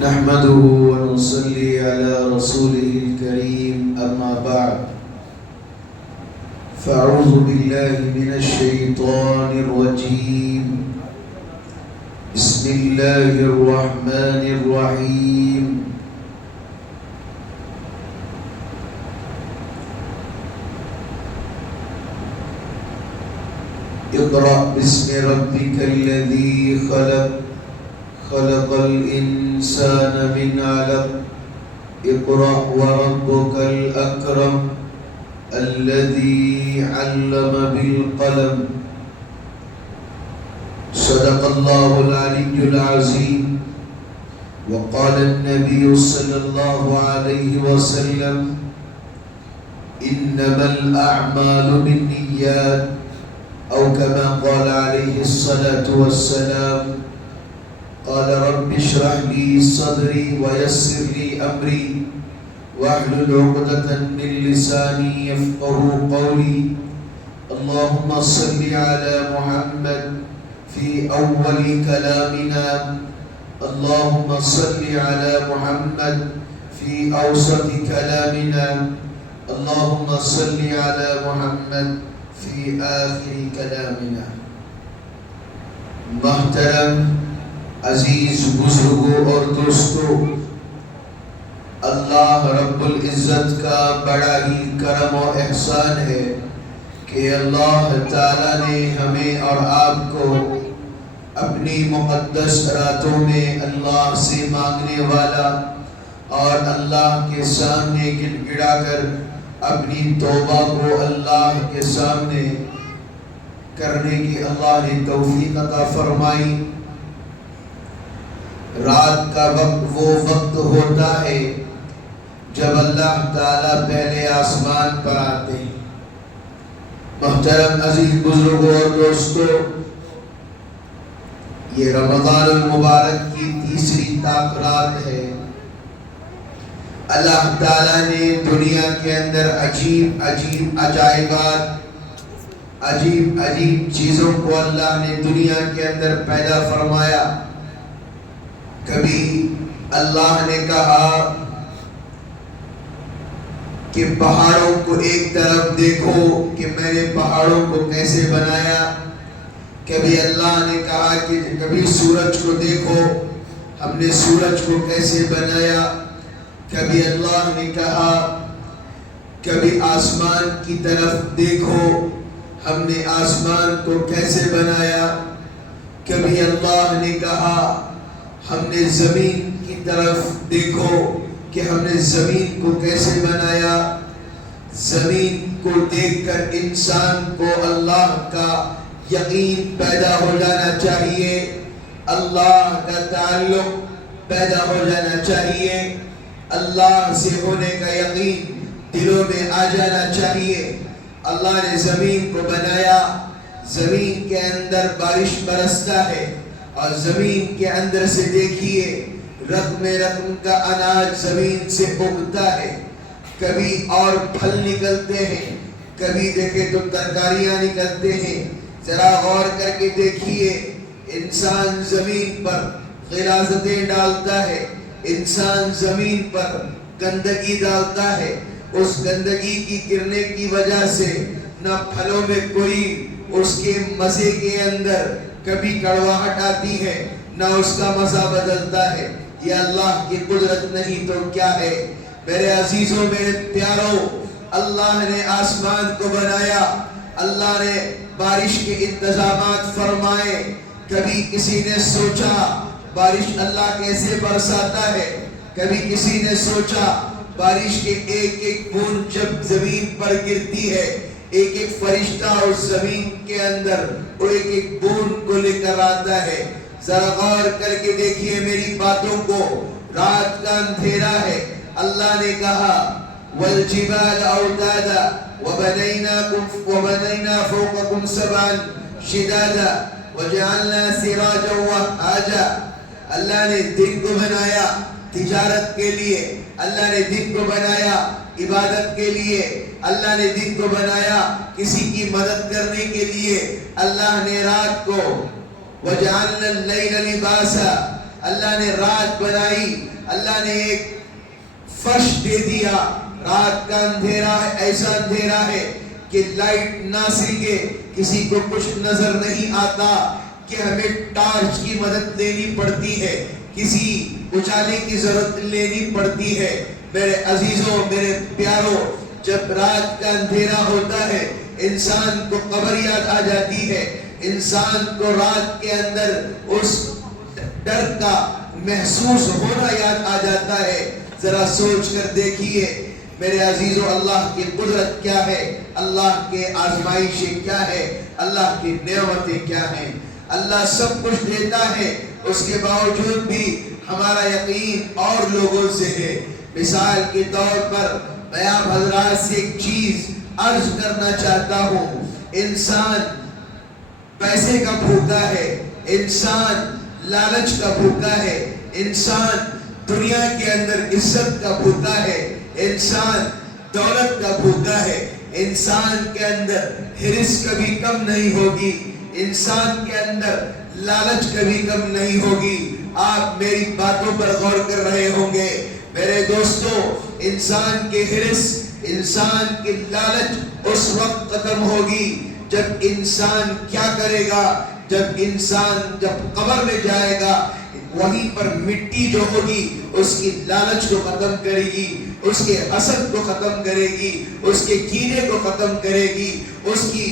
نحمده ونصلي على رسوله الكريم أما بعد فأعوذ بالله من الشيطان الرجيم بسم الله الرحمن الرحيم اقرأ باسم ربك الذي خلق الإنسان من علق اقرأ وربك الأكرم الذي علم بالقلم صدق الله العلي العظيم. وقال النبي صلى الله عليه وسلم إنما الأعمال بالنيات أو كما قال عليه الصلاة والسلام. قال رب اشرح لي صدري ويسر لي أمري واحلل عقدة من لساني يفقهوا قولي. اللهم صل على محمد في أول كلامنا، اللهم صل على محمد في أوسط كلامنا، اللهم صل على محمد في آخر كلامنا. محترم عزیز بزرگوں اور دوستوں، اللہ رب العزت کا بڑا ہی کرم و احسان ہے کہ اللہ تعالیٰ نے ہمیں اور آپ کو اپنی مقدس راتوں میں اللہ سے مانگنے والا اور اللہ کے سامنے گڑ گڑا کر اپنی توبہ کو اللہ کے سامنے کرنے کی اللہ نے توفیق عطا فرمائی. رات کا وقت وہ وقت ہوتا ہے جب اللہ تعالیٰ پہلے آسمان پر آتے ہیں. محترم عزیز بزرگوں اور دوستوں، یہ رمضان المبارک کی تیسری رات ہے. اللہ تعالیٰ نے دنیا کے اندر عجیب عجیب عجائبات، عجیب عجیب چیزوں کو اللہ نے دنیا کے اندر پیدا فرمایا. کبھی اللہ نے کہا کہ پہاڑوں کو ایک طرف دیکھو کہ میں نے پہاڑوں کو کیسے بنایا. کبھی اللہ نے کہا کہ کبھی سورج کو دیکھو ہم نے سورج کو کیسے بنایا. کبھی اللہ نے کہا کبھی آسمان کی طرف دیکھو ہم نے آسمان کو کیسے بنایا. کبھی اللہ نے کہا ہم نے زمین کی طرف دیکھو کہ ہم نے زمین کو کیسے بنایا. زمین کو دیکھ کر انسان کو اللہ کا یقین پیدا ہو جانا چاہیے، اللہ کا تعلق پیدا ہو جانا چاہیے، اللہ سے ہونے کا یقین دلوں میں آ جانا چاہیے. اللہ نے زمین کو بنایا، زمین کے اندر بارش برستا ہے اور زمین کے اندر سے دیکھیے رقم رقم کا اناج زمین سے اگتا ہے. کبھی اور پھل نکلتے ہیں، کبھی دیکھیں تو ترکاریاں نکلتے ہیں. ذرا غور کر کے دیکھیے انسان زمین پر غلاظتیں ڈالتا ہے، انسان زمین پر گندگی ڈالتا ہے. اس گندگی کی گرنے کی وجہ سے نہ پھلوں میں کوئی اس کے مزے کے اندر کبھی کڑواہٹ آتی ہے، نہ اس کا مزہ بدلتا ہے. یہ اللہ کی قدرت نہیں تو کیا ہے. میرے عزیزوں، میرے پیاروں، اللہ نے آسمان کو بنایا، اللہ نے بارش کے انتظامات فرمائے. کبھی کسی نے سوچا بارش اللہ کیسے برساتا ہے، کبھی کسی نے سوچا بارش کے ایک ایک بوند جب زمین پر گرتی ہے ایک ایک فرشتہ اس زمین کے اندر وہ ایک ایک بوند کو لے کر آتا ہے. ذرا غور کر کے دیکھیے میری باتوں کو. رات کا اندھیرا ہے، اللہ نے کہا والجبال اوتادا وبنينا فوقكم سبعا شدادا وجعلنا سراجا وهاجا. اللہ نے دن کو بنایا تجارت کے لیے، اللہ نے دن کو بنایا عبادت کے لیے، اللہ نے دن کو بنایا کسی کی مدد کرنے کے لیے، اللہ نے رات کو وَجَعَلْنَا اللَّيْلَ لِبَاسًا، اللہ نے رات بنائی, اللہ نے ایک فرش دے دیا. رات کا اندھیرا ہے, ایسا اندھیرا ہے کہ لائٹ نہ سلگے, کسی کو کچھ نظر نہیں آتا, کہ ہمیں ٹارچ کی مدد لینی پڑتی ہے, کسی اجالے کی ضرورت لینی پڑتی ہے. میرے عزیزوں, میرے پیاروں, جب رات کا اندھیرا ہوتا ہے انسان کو قبر یاد آ جاتی ہے, انسان کو رات کے اندر اس ڈر کا محسوس ہونا یاد آ جاتا ہے. ذرا سوچ کر دیکھیے میرے عزیزوں, اللہ کی قدرت کیا ہے, اللہ کے آزمائشیں کیا ہے, اللہ کی نعمتیں کیا ہیں. اللہ سب کچھ دیتا ہے, اس کے باوجود بھی ہمارا یقین اور لوگوں سے ہے. مثال کے طور پر میں آپ حضرات سے ایک چیز عرض کرنا چاہتا ہوں. انسان پیسے کا بھوکا ہے, انسان لالچ کا بھوکا ہے, انسان دنیا کے اندر عزت کا بھوکا ہے, انسان دولت کا بھوکا ہے. انسان کے اندر حرص کبھی کم نہیں ہوگی, انسان کے اندر لالچ کبھی کم نہیں ہوگی. آپ میری باتوں پر غور کر رہے ہوں گے میرے دوستو. انسان کے حرص, انسان کی لالچ اس وقت ختم ہوگی جب انسان کیا کرے گا, جب قبر میں جائے گا, وہیں پر مٹی جو ہوگی اس کی لالچ کو ختم کرے گی, اس کے حسد کو ختم کرے گی, اس کے کینے کو ختم کرے گی, اس کی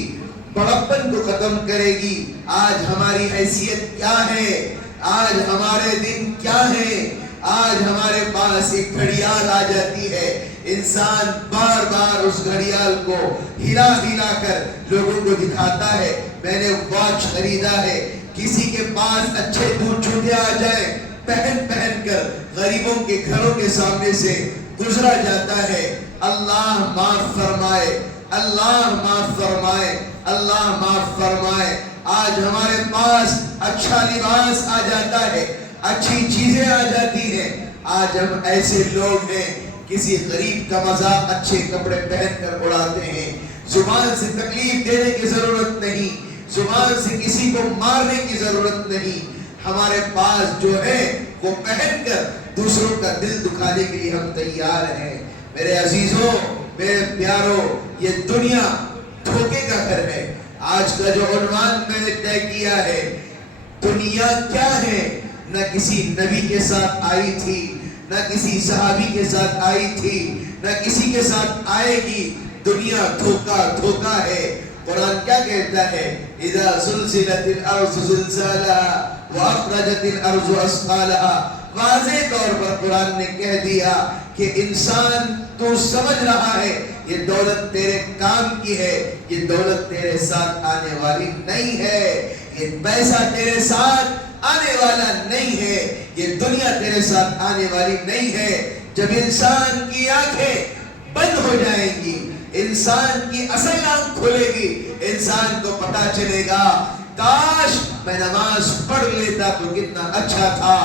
بڑپن کو ختم کرے گی. آج ہماری حیثیت کیا ہے, آج ہمارے دن کیا ہے, آج ہمارے پاس ایک گھڑیال آ جاتی ہے, انسان بار بار اس گھڑیال کو ہلا ہلا کر لوگوں کو دکھاتا ہے میں نے واچ خریدا ہے. کسی کے پاس اچھے جوتے آ جائیں, پہن کر غریبوں کے گھروں کے سامنے سے گزرا جاتا ہے. اللہ معاف فرمائے, اللہ معاف فرمائے, اللہ معاف فرمائے. آج ہمارے پاس اچھا لباس آ جاتا ہے, اچھی چیزیں آ جاتی ہیں. آج ہم ایسے لوگ ہیں کسی غریب کا مذاق اچھے کپڑے پہن کر اڑاتے ہیں. زبان سے تکلیف دینے کی ضرورت نہیں, زبان سے کسی کو مارنے کی ضرورت نہیں. ہمارے پاس جو ہے وہ پہن کر دوسروں کا دل دکھانے کے لیے ہم تیار ہیں. میرے عزیزوں, میرے پیاروں, یہ دنیا دھوکے کا گھر ہے. آج کا جو عنوان میں نے طے کیا ہے, دنیا کیا ہے, نہ کسی نبی کے ساتھ آئی تھی, نہ کسی صحابی کے ساتھ آئی تھی, نہ کسی کے ساتھ آئے گی. دنیا دھوکا ہے. قرآن کیا کہتا ہے, اذا زلزلت الارض زلزالها واخرجت الارض اثقالها. واضح طور پر قرآن نے کہہ دیا کہ انسان تو سمجھ رہا ہے یہ دولت تیرے کام کی ہے, یہ دولت تیرے ساتھ آنے والی نہیں ہے, یہ پیسہ تیرے ساتھ آنے والا نہیں ہے, یہ دنیا تیرے ساتھ آنے والی نہیں ہے. جب انسان کی آنکھیں بند ہو جائیں گی, انسان کی اصل آنکھ کھلے گی, انسان کو پتا چلے گا کاش میں نماز پڑھ لیتا تو کتنا اچھا تھا,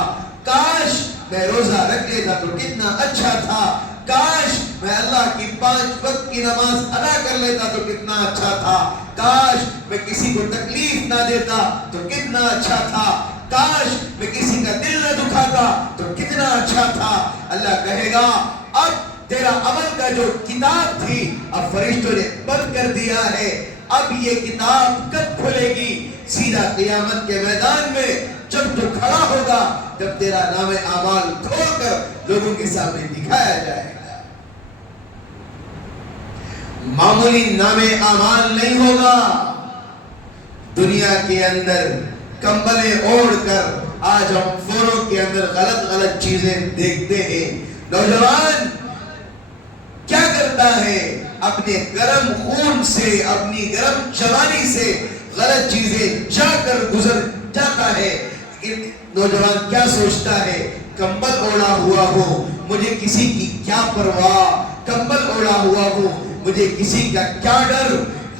کاش میں روزہ رکھ لیتا تو کتنا اچھا تھا, کاش میں اللہ کی 5 وقت کی نماز ادا کر لیتا تو کتنا اچھا تھا, کاش میں کسی کو تکلیف نہ دیتا تو کتنا اچھا تھا, کاش میں کسی کا دل نہ دکھاتا تو کتنا اچھا تھا. اللہ کہے گا اب تیرا عمل کا جو کتاب تھی اب فرشتوں نے بند کر دیا ہے, اب یہ کتاب کب کھلے گی؟ سیدھا قیامت کے میدان میں جب تو کھڑا ہوگا, جب تیرا نام اعمال کھول کر لوگوں کے سامنے دکھایا جائے گا. معمولی نام اعمال نہیں ہوگا. دنیا کے اندر کمبلیں اوڑھ کر آج ہم فونوں کے اندر غلط چیزیں دیکھتے ہیں. نوجوان کیا کرتا ہے, اپنے گرم خون سے, اپنی گرم جوانی سے غلط چیزیں جا کر گزر جاتا ہے. نوجوان کیا سوچتا ہے, کمبل اوڑھا ہوا ہو مجھے کسی کی کیا پرواہ, کمبل اوڑھا ہوا ہو مجھے کسی کا کیا ڈر.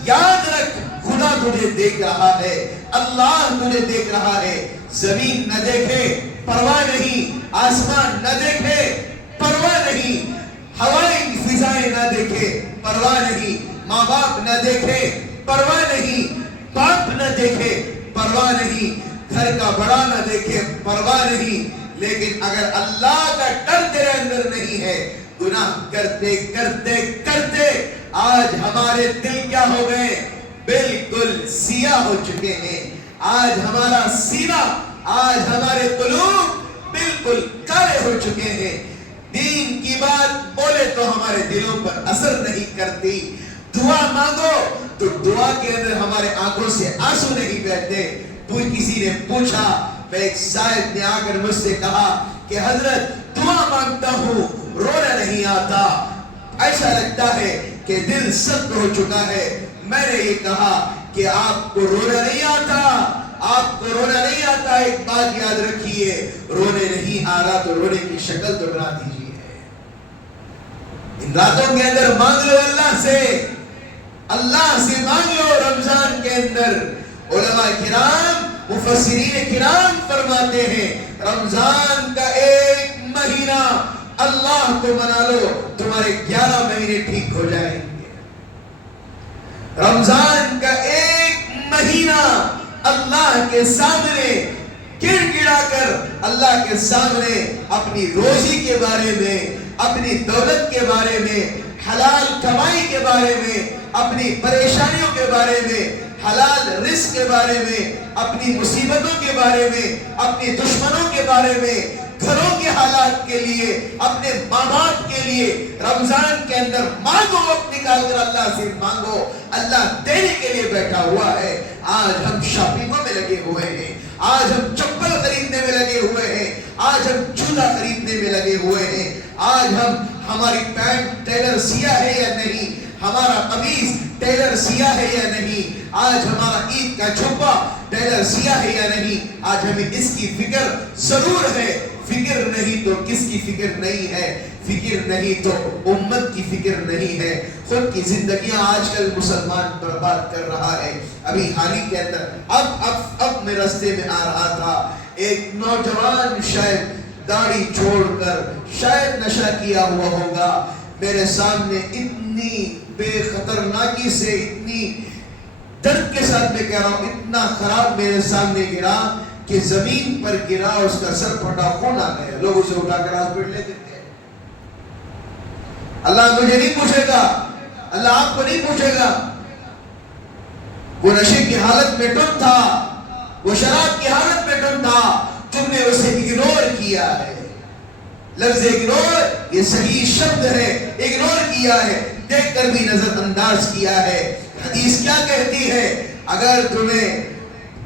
یاد رکھ خدا تجھے دیکھ رہا ہے, اللہ تجھے دیکھ رہا ہے. زمین نہ دیکھے پرواہ نہیں, آسمان نہ دیکھے پرواہ نہیں, ہوائیں فضائیں نہ دیکھے پرواہ نہیں, ماں باپ نہ دیکھے پرواہ نہیں, باپ نہ دیکھے پرواہ نہیں, گھر کا بڑا نہ دیکھے پرواہ نہیں, لیکن اگر اللہ کا ڈر تیرے اندر نہیں ہے، گناہ کرتے کرتے کرتے آج ہمارے دل کیا ہو گئے؟ بالکل سیاہ ہو چکے ہیں۔ آج ہمارا سینہ، آج ہمارے قلوب بالکل کالے ہو چکے ہیں۔ دین کی بات بولے تو ہمارے دلوں پر اثر نہیں کرتی، دعا مانگو تو دعا کے اندر ہمارے آنکھوں سے آنسو نہیں بہتے۔ کسی نے پوچھا، میں ایک صاحب نے آ کر مجھ سے کہا کہ حضرت دعا مانگتا ہوں رونا نہیں آتا، ایسا لگتا ہے کہ دل سخت ہو چکا ہے۔ میں نے یہ کہا کہ آپ کو رونا نہیں آتا، آپ کو رونا نہیں آتا، ایک بات یاد رکھیے، رونے نہیں آ رہا تو رونے کی شکل تو بنا دیجیے۔ ان راتوں کے اندر مانگ لو اللہ سے مانگ لو۔ رمضان کے اندر علماء کرام، مفسرین کرام فرماتے ہیں رمضان کا ایک مہینہ اللہ کو منا لو، تمہارے 11 مہینے ٹھیک ہو جائیں گے۔ رمضان کا ایک مہینہ اللہ کے سامنے گڑ گڑا کر، اللہ کے سامنے اپنی روزی کے بارے میں، اپنی دولت کے بارے میں، حلال کمائی کے بارے میں، اپنی پریشانیوں کے بارے میں، حلال رزق کے بارے میں، اپنی مصیبتوں کے بارے میں، اپنی دشمنوں کے بارے میں، گھروں کے حالات کے لیے، اپنے ماں باپ کے لیے رمضان کے اندر مانگو، وقت نکال کر اللہ سے مانگو۔ اللہ دینے کے لیے بیٹھا ہوا ہے۔ آج ہم شاپنگوں میں لگے ہوئے ہیں، آج ہم چپل خریدنے میں لگے ہوئے ہیں، آج ہم جوتا خریدنے میں لگے ہوئے ہیں، آج ہماری پینٹ ٹیلر سیا ہے یا نہیں، ہمارا قمیص ٹیلر سیا ہے یا نہیں، آج ہمارا عید کا جھبا ٹیلر سیا ہے یا نہیں۔ آج ہمیں اس کی فکر ضرور ہے۔ فکر نہیں تو کس کی فکر نہیں ہے؟ فکر نہیں تو امت کی فکر نہیں ہے۔ خود کی زندگیاں آج کل مسلمان برباد کر رہا ہے۔ ابھی حال ہی کے اندر اب میں رستے میں آ رہا تھا، ایک نوجوان شاید داڑھی چھوڑ کر شاید نشہ کیا ہوا ہوگا، میرے سامنے اتنی بے خطرناکی سے، اتنی درد کے ساتھ میں کہہ رہا ہوں، اتنا خراب میرے سامنے گرا کہ زمین پر گرا، اس کا سر پھٹا، خون آ گیا، لوگ اسے اٹھا کر ہاسپٹل لے گئے۔ اللہ مجھے نہیں پوچھے گا، اللہ آپ کو نہیں پوچھے گا۔ وہ نشے کی حالت میں ٹن تھا، وہ شراب کی حالت میں ٹن تھا، تم نے اسے اگنور کیا ہے۔ لفظ اگنور یہ صحیح شبد ہے، اگنور کیا ہے، دیکھ کر بھی نظر انداز کیا ہے۔ حدیث کیا کہتی ہے؟ اگر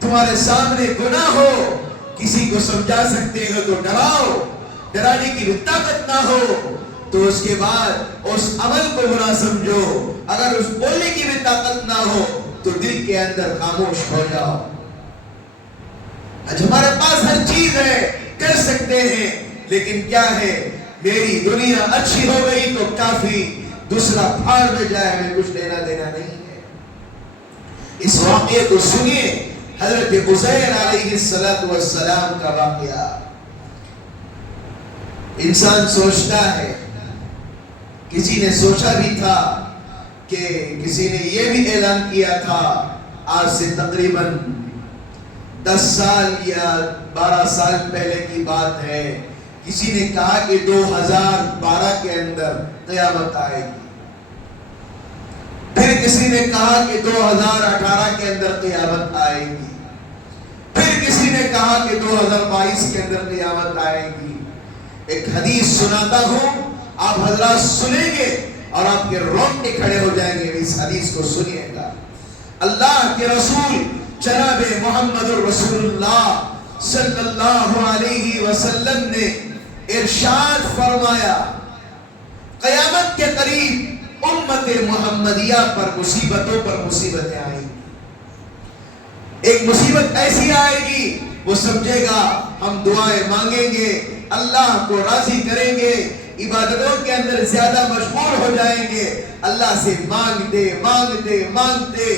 تمہارے سامنے گناہ ہو، کسی کو سمجھا سکتے ہو تو ڈراؤ، ڈرانے کی بھی طاقت نہ ہو تو اس کے بعد اس عمل کو برا سمجھو، اگر اس بولنے کی بھی طاقت نہ ہو تو دل کے اندر خاموش ہو جاؤ۔ آج ہمارے پاس ہر چیز ہے، کر سکتے ہیں، لیکن کیا ہے؟ میری دنیا اچھی ہو گئی تو کافی، دوسرا پھاڑ میں جائے ہمیں کچھ لینا دینا نہیں ہے۔ اس واقعے کو سنیے، حضرت عزیر علیہ السلام کا واقعہ۔ انسان سوچتا ہے، کسی نے سوچا بھی تھا کہ کسی نے یہ بھی اعلان کیا تھا، آج سے تقریباً 10 سال یا 12 سال پہلے کی بات ہے، کسی نے کہا کہ 2012 کے اندر قیامت آئے گی، پھر کسی نے کہا کہ 2018 کے اندر قیامت آئے گی، پھر کسی نے کہا کہ 2022 کے اندر قیامت آئے گی۔ ایک حدیث سناتا ہوں، آپ حضرات سنیں گے اور آپ کے رونگٹے کھڑے ہو جائیں گے، اس حدیث کو سنیے گا۔ اللہ کے رسول جناب محمد الرسول اللہ صلی اللہ علیہ وسلم نے ارشاد فرمایا، قیامت کے قریب امت محمدیہ پر مصیبتوں پر مصیبتیں آئیں گی۔ ایک مصیبت ایسی آئے گی، وہ سمجھے گا ہم دعائیں مانگیں گے، اللہ کو راضی کریں گے، عبادتوں کے اندر زیادہ مشغول ہو جائیں گے، اللہ سے مانگتے مانگتے مانگتے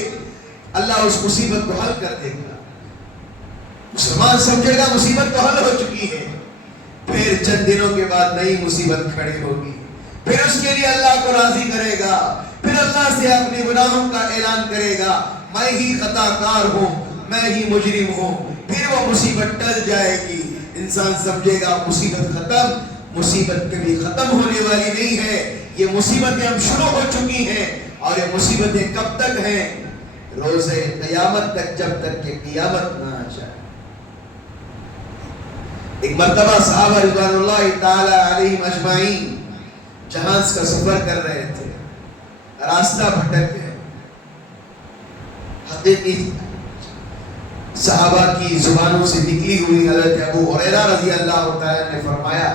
اللہ اس مصیبت کو حل کر دے گا۔ مسلمان سمجھے گا مصیبت تو حل ہو چکی ہے، پھر چند دنوں کے بعد نئی مصیبت کھڑی ہوگی، پھر اس کے لیے اللہ کو راضی کرے گا، پھر اللہ سے اپنے گناہوں کا اعلان کرے گا، میں ہی خطا کار ہوں، میں ہی مجرم ہوں، پھر وہ مصیبت ٹل جائے گی، انسان سمجھے گا مصیبت ختم. مصیبت کبھی ختم ہونے والی نہیں ہے. یہ مصیبتیں اب شروع ہو چکی ہیں اور یہ مصیبتیں کب تک ہیں؟ روز قیامت تک، جب تک کہ قیامت نہ آ جائے. ایک مرتبہ صحابہ رضوان اللہ تعالی علیہم اجمعین جہاز کا سفر کر رہے تھے، راستہ بھٹک گئے. حقیقی صحابہ کی زبانوں سے نکلی ہوئی حضرت ابو ہریرہ رضی اللہ تعالی نے فرمایا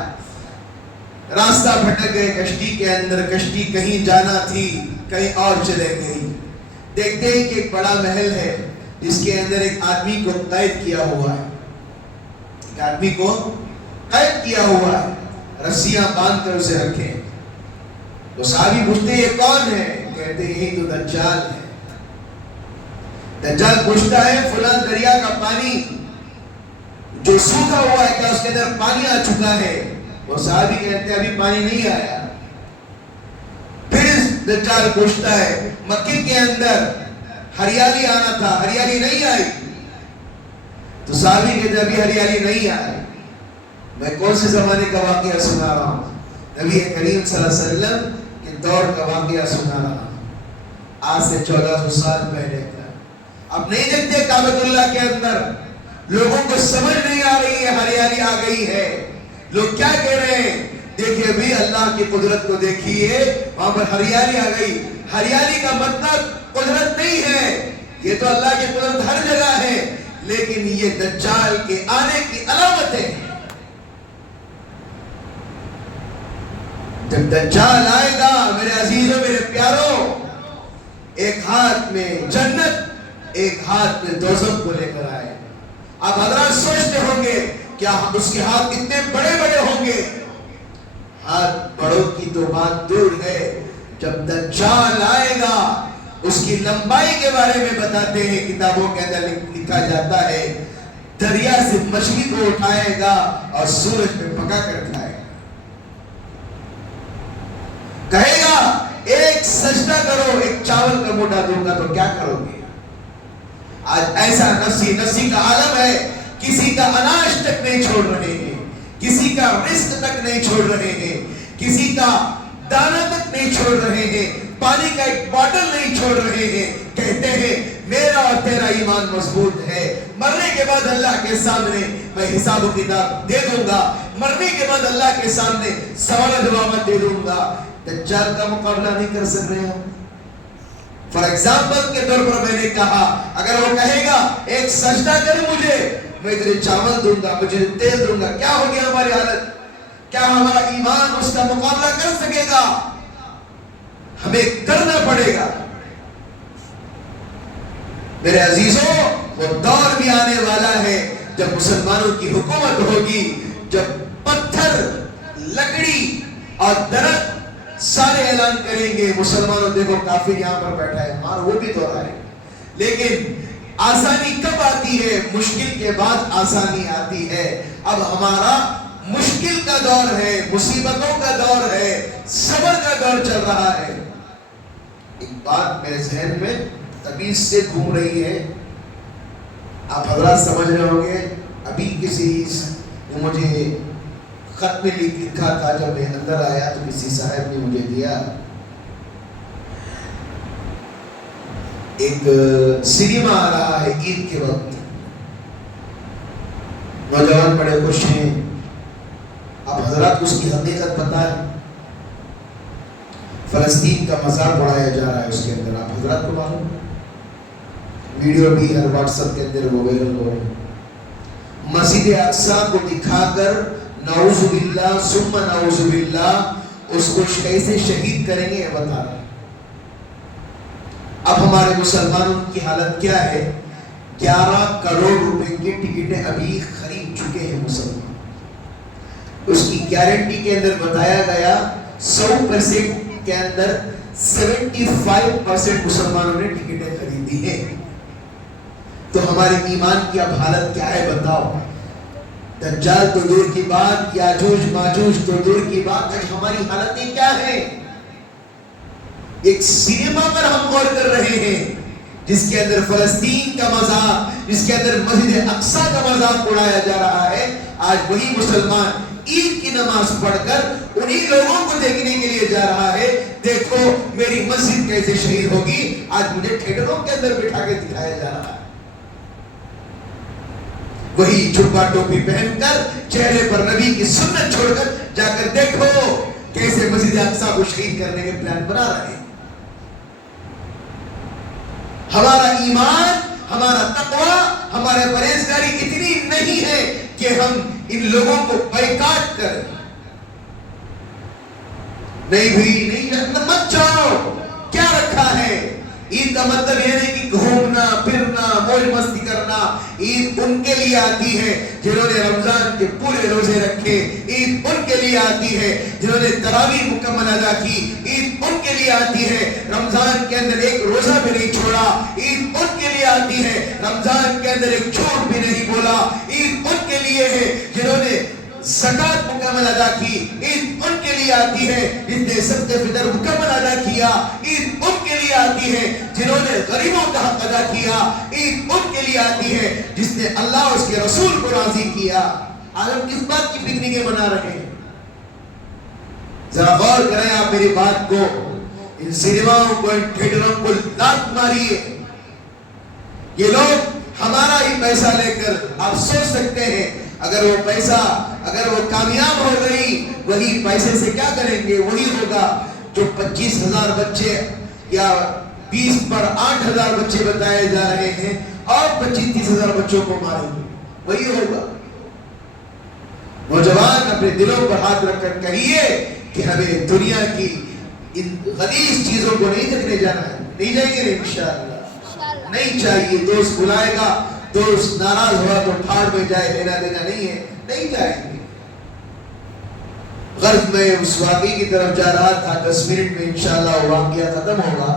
راستہ بھٹک گئے کشتی کے اندر. کشتی کہیں جانا تھی، کہیں اور چلے گئی. دیکھتے ہیں کہ ایک بڑا محل ہے جس کے اندر ایک آدمی کو قید کیا ہوا ہے. ایک آدمی کو قید کیا ہوا ہے، رسیاں باندھ کر اسے رکھے. تو صحابی پوچھتے یہ کون ہے؟ کہتے یہی تو دجال ہے. دجال پوچھتا ہے فلاں دریا کا پانی جو سوکھا ہوا ہے کیا اس کے اندر پانی آ چکا ہے؟ وہ صحابی کہتے ہیں ابھی پانی نہیں آیا. پھر دجال پوچھتا ہے مکے کے اندر ہریالی آنا تھا، ہریالی نہیں آئی؟ تو صحابی کہتے ابھی ہریالی نہیں آئی. میں کون سے زمانے کا واقعہ سنا رہا ہوں؟ نبی کریم صلی اللہ علیہ وسلم کے دور کا واقعہ سنا رہا ہوں، آج سے 1400 سال پہلے کا. اب نہیں دیکھتے کعبۃ اللہ کے اندر لوگوں کو سمجھ نہیں آ رہی ہے ہریالی آ گئی ہے. لوگ کیا کہہ رہے ہیں؟ دیکھیے بھی اللہ کی قدرت کو دیکھیے، وہاں پر ہریالی آ گئی. ہریالی کا مطلب قدرت نہیں ہے، یہ تو اللہ کی قدرت ہر جگہ ہے، لیکن یہ دجال کے آنے کی علامت ہے. جب دجال آئے گا میرے عزیزوں میرے پیاروں، ایک ہاتھ میں جنت ایک ہاتھ میں دوزخ کو لے کر آئے. آپ حضرات سوچتے ہوں گے کیا اس کے ہاتھ کتنے بڑے بڑے ہوں گے؟ ہاتھ بڑوں کی تو بات دور ہے، جب دجال آئے گا اس کی لمبائی کے بارے میں بتاتے ہیں کتابوں کے اندر لکھا جاتا ہے دریا سے مچھلی کو اٹھائے گا اور سورج میں پکا کر کھائے گا. کہے گا ایک سجدہ کرو، ایک چاول کا موٹا دوں گا تو کیا کرو گے؟ آج ایسا نفسی کا عالم ہے، کسی کا اناج تک نہیں چھوڑ رہے ہیں، کسی کا رزق تک نہیں چھوڑ رہے ہیں، کسی کا دانہ تک نہیں چھوڑ رہے ہیں، پانی کا ایک باٹل نہیں چھوڑ رہے ہیں. کہتے ہیں میرا اور تیرا ایمان مضبوط ہے، مرنے کے بعد اللہ کے سامنے میں حساب و کتاب دے دوں گا، مرنے کے بعد اللہ کے سامنے سوال و جواب دے دوں گا. دجال کا مقابلہ نہیں کر سک رہے ہم. فار ایگزامپل کے طور پر میں نے کہا اگر وہ کہے گا ایک سجدہ کر مجھے، میں تجھے چاول دوں گا، مجھے تیل دوں گا، کیا ہو گیا ہماری حالت؟ کیا ہمارا ایمان اس کا مقابلہ کر سکے گا؟ ہمیں کرنا پڑے گا. میرے عزیزوں وہ دور بھی آنے والا ہے جب مسلمانوں کی حکومت ہوگی، جب پتھر، لکڑی اور درخت سارے اعلان کریں گے مسلمانوں دیکھو کافر یہاں پر بیٹھا ہے. ہاں وہ بھی تو آئے، لیکن آسانی کب آتی ہے؟ مشکل کے بعد آسانی آتی ہے. اب ہمارا مشکل کا دور ہے، مصیبتوں کا دور ہے، صبر کا دور چل رہا ہے. ایک بات میرے ذہن میں تمیز سے گھوم رہی ہے، آپ حضرات سمجھ رہے ہوں گے. ابھی کسی نے مجھے خط میں لکھا تھا، جب میں اندر آیا تو کسی صاحب نے مجھے دیا. ایک سنیما آ رہا ہے عید کے وقت، نوجوان بڑے خوش ہیں. آپ حضرات کو اس کی حقیقت پتہ ہے، فلسطین کا مذاق اڑایا جا رہا ہے اس کے اندر. آپ حضرات کو معلوم، ویڈیو بھی ہر واٹس ایپ کے اندر وہ وائرل ہو رہے ہیں. مسجد اقصی کو دکھا کر نعوذ باللہ ثم نعوذ باللہ اس کو کیسے شہید کریں گے یہ بتا رہا ہے. اب ہمارے مسلمانوں کی حالت کیا ہے؟ 11 کروڑ روپے کی ٹکٹیں ابھی خرید چکے ہیں مسلمان. اس کی گارنٹی کے اندر بتایا گیا 100% کے اندر 75% مسلمانوں نے ٹکٹیں خریدی ہیں. تو ہمارے ایمان کی اب حالت کیا ہے بتاؤ؟ دجال تو دور کی بات، یاجوج ماجوج تو دور کی بات، ہماری حالتیں کیا ہیں؟ ایک سینما پر ہم غور کر رہے ہیں، جس کے اندر فلسطین کا مذاق، جس کے اندر مسجد اقصیٰ کا مذاق اڑایا جا رہا ہے، آج وہی مسلمان عید کی نماز پڑھ کر انہی لوگوں کو دیکھنے کے لیے جا رہا ہے، دیکھو میری مسجد کیسے شہید ہوگی، آج مجھے تھیٹروں کے اندر بٹھا کے دکھایا جا رہا ہے۔ وہی جھبا ٹوپی پہن کر چہرے پر نبی کی سنت چھوڑ کر جا کر دیکھو کیسے مسجد اقصیٰ کو شہید کرنے کے پلان بنا رہے ہیں۔ ہمارا ایمان، ہمارا تقوی، ہمارا پرہیزگاری اتنی نہیں ہے کہ ہم ان لوگوں کو بائیکاٹ کریں۔ نہیں بھی نہیں، مت جاؤ، کیا رکھا ہے؟ عید کا مطلب یہ نہیں کہ گھومنا پھرنا موج مستی کرنا۔ عید ان کے لیے آتی ہے جنہوں نے رمضان کے پورے روزے رکھے، عید ان کے لیے آتی ہے جنہوں نے تراویح مکمل ادا کی، عید ان کے لیے آتی ہے رمضان کے اندر ایک روزہ بھی نہیں چھوڑا، عید ان کے لیے آتی ہے رمضان کے اندر ایک جھوٹ بھی نہیں بولا، عید ان کے لیے ہے جنہوں نے زکات مکمل ادا کی، عید ان کے لیے آتی ہے جس نے صدقہ فطر مکمل ادا کیا، عید ان کے لیے آتی ہے جنہوں نے غریبوں کا حق ادا کیا، عید ان کے لیے آتی ہے جس نے اللہ اور اس کے رسول کو راضی کیا۔ آج ہم کس بات کی پکنکیں منا رہے ہیں؟ ذرا غور کریں آپ میری بات کو، ان سینماؤں کو، ان تھیٹروں کو لات ماریے۔ یہ لوگ ہمارا ہی پیسہ لے کر، آپ سوچ سکتے ہیں اگر وہ پیسہ، اگر وہ کامیاب ہو گئی، وہی پیسے سے کیا کریں گے؟ وہی ہوگا جو 25,000 بچے یا 20 پر 8,000 بچے بتائے جا رہے ہیں اور 25-30,000 بچوں کو ماریں گے، وہی ہوگا۔ نوجوان اپنے دلوں پر ہاتھ رکھ کر کہیے کہ ہمیں دنیا کی ان غلیظ چیزوں کو نہیں دیکھنے جانا ہے۔ نہیں جائیں گے انشاءاللہ، نہیں چاہیے۔ دوست بلائے گا، دوست ناراض ہوا تو پھاڑ میں جائے، لینا دینا نہیں ہے، نہیں جائیں گے۔ غرض میں اس واقعی کی طرف جا رہا تھا، 10 منٹ میں انشاءاللہ وہ واقعہ ختم ہوگا۔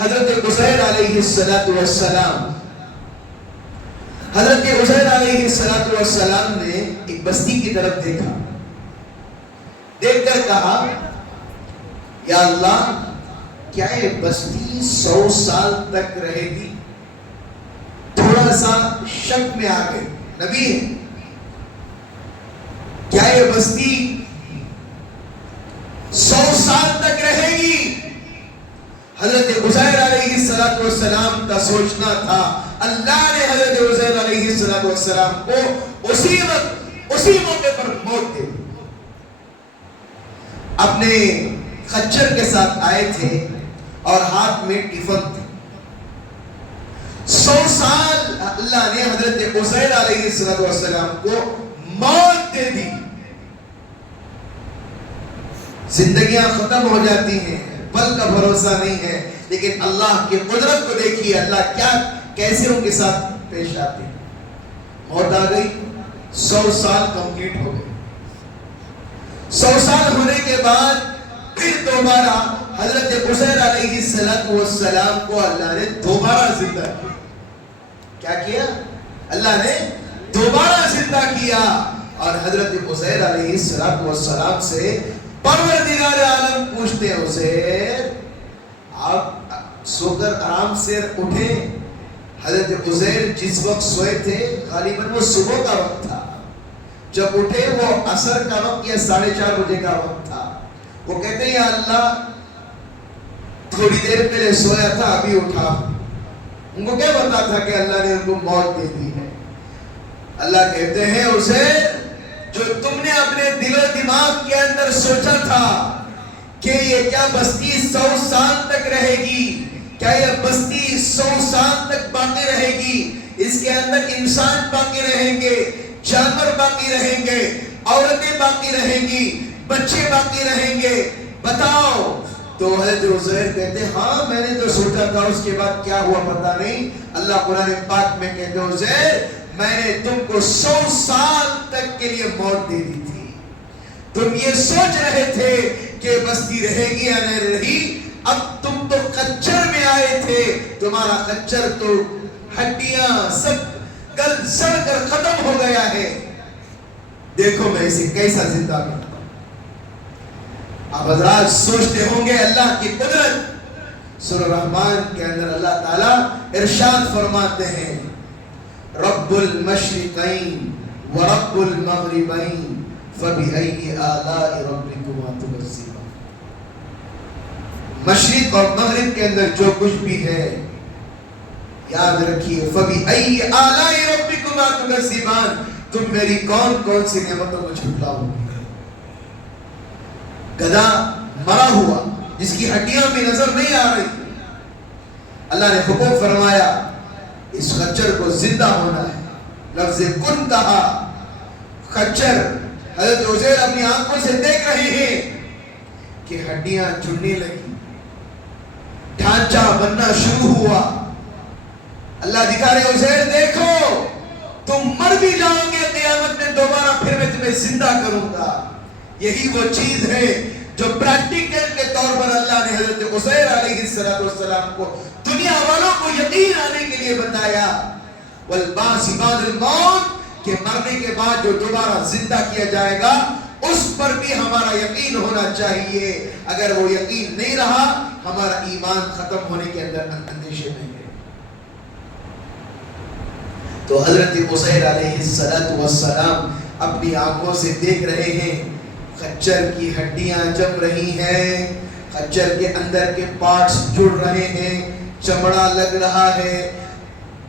حضرت عزیر علیہ السلام، حضرت عزیر علیہ السلام نے ایک بستی کی طرف دیکھا، دیکھ کر کہا یا اللہ، کیا یہ بستی 100 سال تک رہے گی؟ تھوڑا سا شک میں آ گئے، نبی ہے، کیا یہ بستی 100 سال تک رہے گی؟ حضرت عزیر علیہ السلام کا سوچنا تھا، اللہ نے حضرت عزیر علیہ السلام کو اسی وقت، اسی موقع پر موت دے دی۔ اپنے خچر کے ساتھ آئے تھے اور ہاتھ میں ٹفن تھے۔ 100 سال اللہ نے حضرت عزیر علیہ السلام کو موت دے دی۔ زندگیاں ختم ہو جاتی ہیں، پل کا بھروسہ نہیں ہے، لیکن اللہ کی قدرت کو دیکھیے، اللہ کیا کیسے ان کے ساتھ پیش آتے ہیں۔ موت آ گئی، 100 سال کمپلیٹ ہو گئے۔ 100 سال ہونے کے بعد پھر دوبارہ حضرت عزیر علیہ السلام کو اللہ نے دوبارہ زندہ کیا۔ کیا کیا؟ اللہ نے دوبارہ زندہ کیا، اور حضرت عزیر علیہ السلام سے پروردگار عالم پوچھتے ہیں، عزیر آپ سو کر آرام سے اٹھیں۔ حضرت عزیر جس وقت سوئے تھے غالباً وہ صبح کا وقت تھا، جب اٹھے وہ عصر کا وقت یا 4:30 بجے کا وقت تھا۔ وہ کہتے ہیں یا اللہ، تھوڑی دیر پہلے سویا تھا، ابھی اٹھا۔ ان کو کیا پتا تھا کہ اللہ نے ان کو موت دے دی ہے؟ اللہ کہتے ہیں عزیر، جو تم نے اپنے دل و دماغ کے اندر سوچا تھا کہ یہ کیا بستی 100 سال تک رہے گی، کیا یہ بستی 100 سال تک باقی رہے گی، اس کے اندر انسان باقی رہیں گے، جانور باقی رہیں گے، عورتیں باقی رہیں گی، بچے باقی رہیں گے، بتاؤ؟ تو حضرت عزیر کہتے ہیں ہاں میں نے تو سوچا تھا، اس کے بعد کیا ہوا پتہ نہیں۔ اللہ قرآن پاک میں کہتے ہیں عزیر، میں نے تم کو 100 سال تک کے لیے موت دے دی تھی، تم یہ سوچ رہے تھے کہ بستی رہے گی یا نہیں رہی، اب تم تو خچر میں آئے تھے، تمہارا خچر تو ہڈیاں سب گل سڑ کر ختم ہو گیا ہے، دیکھو میں اسے کیسا زندہ کرتا ہوں۔ آپ حضرات سوچتے ہوں گے اللہ کی قدرت، سورہ رحمان کے اندر اللہ تعالیٰ ارشاد فرماتے ہیں رب المشرقین ورب المغربین فبأي آلاء ربكما تكذبان. مشرق اور مغرب کے اندر جو کچھ بھی ہے یاد رکھیے فبأي آلاء ربكما تكذبان، تم میری کون کون سی نعمتوں کو جھٹلاؤ گے. گدھا مرا ہوا جس کی ہڈیاں بھی نظر نہیں آ رہی، اللہ نے حکم فرمایا اس خچر کو زندہ ہونا ہے. لفظ کن کہا. خچر حضرت عزیر اپنی آنکھوں سے دیکھ رہے ہیں کہ ہڈیاں جڑنے لگی، ڈھانچہ بننا شروع ہوا. اللہ دکھا رہے عزیر دیکھو تم مر بھی جاؤ گے، قیامت میں دوبارہ پھر میں تمہیں زندہ کروں گا. یہی وہ چیز ہے جو پریکٹیکل کے طور پر اللہ نے حضرت عزیر علیہ السلام کو دنیا والوں کو یقین آنے کے لیے بتایا. والبعث بعد الموت، کہ مرنے کے بعد جو دوبارہ زندہ کیا جائے گا اس پر بھی ہمارا یقین ہونا چاہیے. اگر وہ یقین نہیں رہا ہمارا ایمان ختم ہونے کے اندر اندیشے میں ہے. تو حضرت عزیر علیہ السلام اپنی آنکھوں سے دیکھ رہے ہیں خچر کی ہڈیاں جم رہی ہیں، خچر کے اندر کے پارٹس جڑ رہے ہیں، چمڑا لگ رہا ہے،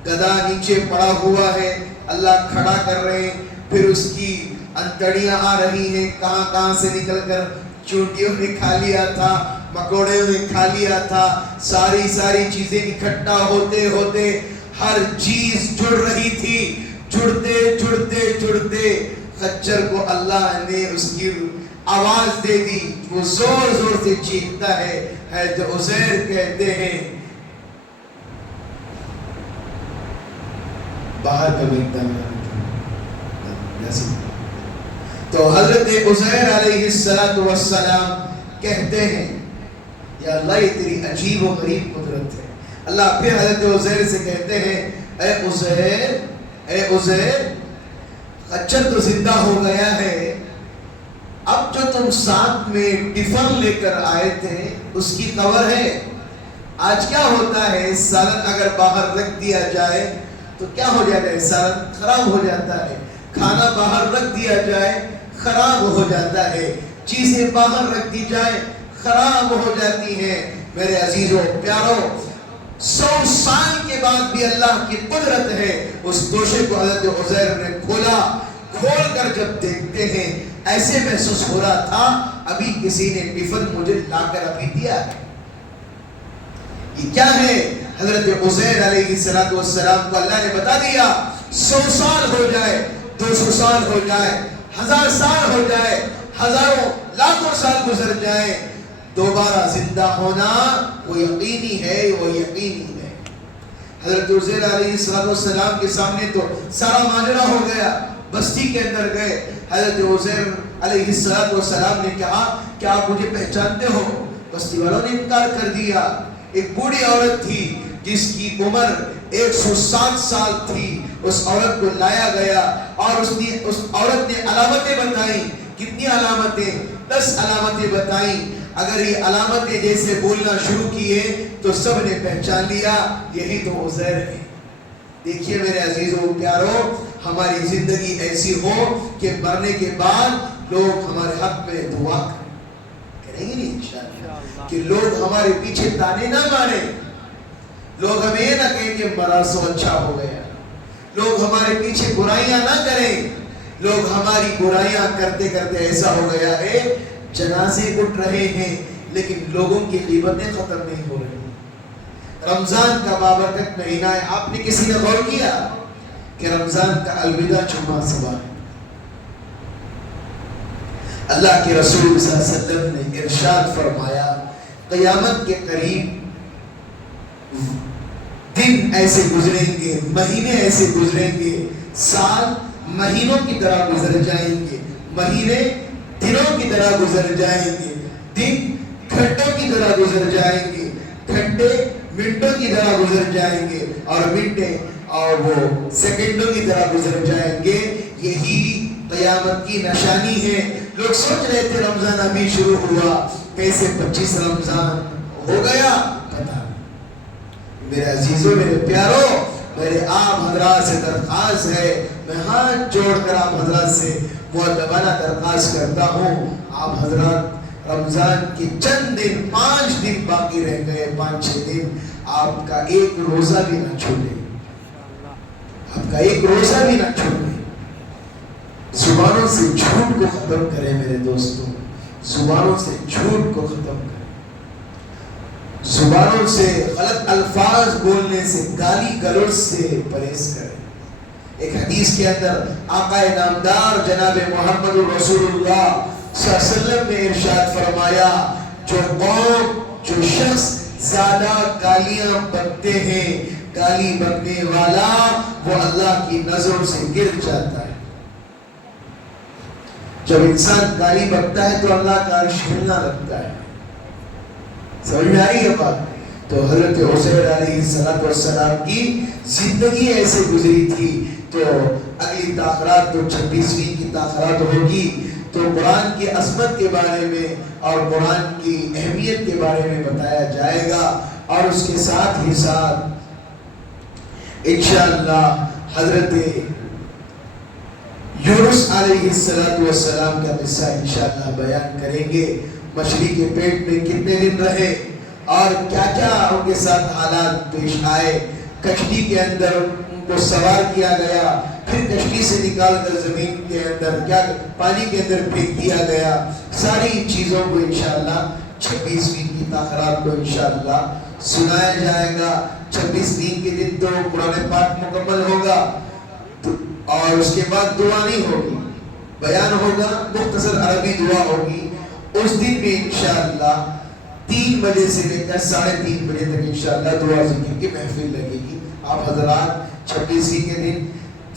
گدھا نیچے پڑا ہوا ہے. اللہ کھڑا کر رہے ہیں، پھر اس کی انتڑیاں آ رہی ہیں کہاں کہاں سے نکل کر. چونٹیوں نے کھا لیا تھا، مکوڑوں نے کھا لیا تھا، ساری چیزیں اکٹھا ہوتے ہوتے ہر چیز جڑ رہی تھی. جڑتے خچر کو اللہ نے اس کی آواز دے دی. وہ زور سے چیختا ہے جو عزیر کہتے ہیں باہر کا بیٹھتا ہے. تو حضرت عزیر علیہ السلام کہتے ہیں یا اللہ یہ تیری عجیب و غریب قدرت ہے. اللہ پھر حضرت عزیر سے کہتے ہیں اے عزیر خچر تو زندہ ہو گیا ہے، اب جو تم ساتھ میں ٹفن لے کر آئے تھے اس کی خبر ہے؟ آج کیا ہوتا ہے سالن اگر باہر رکھ دیا جائے تو کیا ہو جاتا ہے؟ سالن خراب ہو جاتا ہے. کھانا باہر رکھ دیا جائے خراب ہو جاتا ہے. چیزیں باہر رکھ دی جائے خراب ہو جاتی ہیں. میرے عزیزوں پیاروں 100 سال کے بعد بھی اللہ کی قدرت ہے. اس گوشے کو حضرت عزیر نے کھول کر جب دیکھتے ہیں ایسے محسوس ہو رہا تھا ابھی کسی نے ٹفن مجھے لا کر ابھی دیا ہے. یہ کیا ہے؟ حضرت عزیر علیہ السلام کو اللہ نے بتا دیا 100 سال ہو جائے، 200 سال ہو جائے، 1000 سال ہو جائے، ہزاروں لاکھوں سال گزر جائیں، دوبارہ زندہ ہونا وہ یقینی ہے، وہ یقینی ہے. حضرت عزیر علیہ السلام کے سامنے تو سارا ماجرا ہو گیا. بستی کے اندر گئے، حضرت عزیر علیہ السلام نے کہا کہ آپ مجھے پہچانتے ہو؟ بستی والوں نے انکار کر دیا. ایک بوڑھی عورت تھی جس کی عمر 107 سال تھی. اس عورت کو لایا گیا اور اس عورت نے علامتیں بتائیں. کتنی علامتیں؟ 10 علامتیں بتائیں. اگر یہ علامتیں جیسے بولنا شروع کیے تو سب نے پہچان لیا یہی تو عزیر ہے. دیکھیے میرے عزیزوں پیاروں، ہماری زندگی ایسی ہو کہ مرنے کے بعد لوگ ہمارے حق میں دعا کریں گے نہیں انشاءاللہ، کہ لوگ ہمارے پیچھے تانے نہ ماریں، لوگ ہمیں یہ نہ کہیں کہ مرا سو اچھا ہو گیا، لوگ ہمارے پیچھے برائیاں نہ کریں. لوگ ہماری برائیاں کرتے کرتے ایسا ہو گیا ہے جنازے اٹھ رہے ہیں لیکن لوگوں کی غیبتیں ختم نہیں ہو رہی. رمضان کا بابرکت مہینہ ہے. آپ نے کسی نے غور کیا کہ رمضان کا الوداع جمعہ صبح ہے؟ اللہ کے رسول صلی اللہ علیہ وسلم نے ارشاد فرمایا قیامت کے قریب دن ایسے گزریں گے، مہینے ایسے گزریں گے، سال مہینوں کی طرح گزر جائیں گے، مہینے دنوں کی طرح گزر جائیں گے، دن گھنٹوں کی طرح گزر جائیں گے، گھنٹے منٹوں کی طرح گزر جائیں گے، اور منٹیں اور وہ سیکنڈوں کی طرح گزر جائیں گے. یہی قیامت کی نشانی ہے. لوگ سوچ رہے تھے رمضان ابھی شروع ہوا، کیسے 25 رمضان ہو گیا، پتہ میرے عزیزوں، میرے پیاروں، میرے آپ حضرات سے درخواست ہے، میں ہاتھ جوڑ کر آپ حضرات سے مؤدبانہ درخواست کرتا ہوں، آپ حضرات رمضان کے چند دن، 5 دن باقی رہ گئے، 5-6 دن، آپ کا ایک روزہ بھی نہ چھوٹے، آپ کا ایک روزہ بھی نہ چھوٹے۔ زبانوں سے جھوٹ کو ختم کریں میرے دوستوں، زبانوں سے جھوٹ کو ختم کریں، زبانوں سے غلط الفاظ بولنے سے، گالی گلوچ سے پرہیز کریں۔ ایک حدیث کے اندر آقا نامدار جناب محمد رسول اللہ صلی اللہ علیہ وسلم نے ارشاد فرمایا، جو قوم، جو شخص زیادہ گالیاں بکتے ہیں، گالی بکنے والا وہ اللہ کی نظروں سے گر جاتا ہے۔ جب انسان گالی بکتا ہے تو اللہ کا عرش ہلنا لگتا ہے۔ سمجھ میں آ رہی ہے بات؟ تو حضرت عزیر علیہ السلام کی زندگی ایسے گزری تھی۔ تو اگلی تاخیرات تو 26ویں کی تاخیرات ہوگی، تو قرآن کی عظمت کے بارے میں اور قرآن کی اہمیت کے بارے میں بتایا جائے گا، اور اس کے ساتھ ہی ساتھ انشاءاللہ حضرت یونس علیہ السلام کا قصہ انشاءاللہ بیان کریں گے۔ مچھلی کے پیٹ میں کتنے دن رہے اور کیا کیا ان کے ساتھ حالات پیش آئے، کشتی کے اندر ان کو سوار کیا گیا، پھر کشتی سے نکال کر زمین کے اندر کیا پانی کے اندر پھینک دیا گیا، ساری چیزوں کو انشاءاللہ 26ویں کی تاخیرات کو انشاءاللہ سنایا جائے گا۔ 26ویں کے دن تو قرآن پاک مکمل ہوگا، اور اس کے بعد دعا نہیں ہوگی، بیان ہوگا، مختصر عربی دعا ہوگی۔ اس دن بھی انشاءاللہ 3 بجے سے لے کر 3:30 بجے تک انشاءاللہ دعا ذکر کی محفل لگے گی۔ آپ حضرات 26ویں کے دن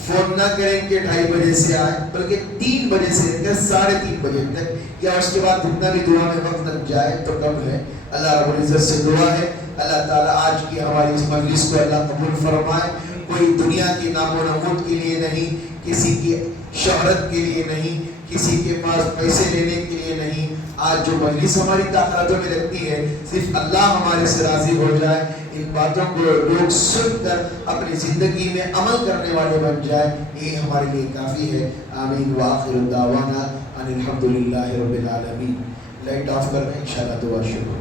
فون نہ کریں کہ 2:30 بجے سے آئے، بلکہ 3 بجے سے لے کر 3:30 بجے تک، یا اس کے بعد جتنا بھی دعا میں وقت لگ جائے تو کم ہے۔ اللہ رب العزت سے دعا ہے اللہ تعالیٰ آج کی ہماری اس مجلس کو اللہ قبول فرمائے۔ کوئی دنیا کی نام و نمود کے لیے نہیں، کسی کی شہرت کے لیے نہیں، کسی کے پاس پیسے لینے کے لیے نہیں۔ آج جو مجلس ہماری تاخیراتوں میں لگتی ہے، صرف اللہ ہمارے سے راضی ہو جائے، ان باتوں کو لوگ سن کر اپنی زندگی میں عمل کرنے والے بن جائے، یہ ہمارے لیے کافی ہے۔ آمین وآخر دعوانا ان الحمدللہ رب العالمین۔ لائٹ آف کر میں انشاءاللہ دعا شروع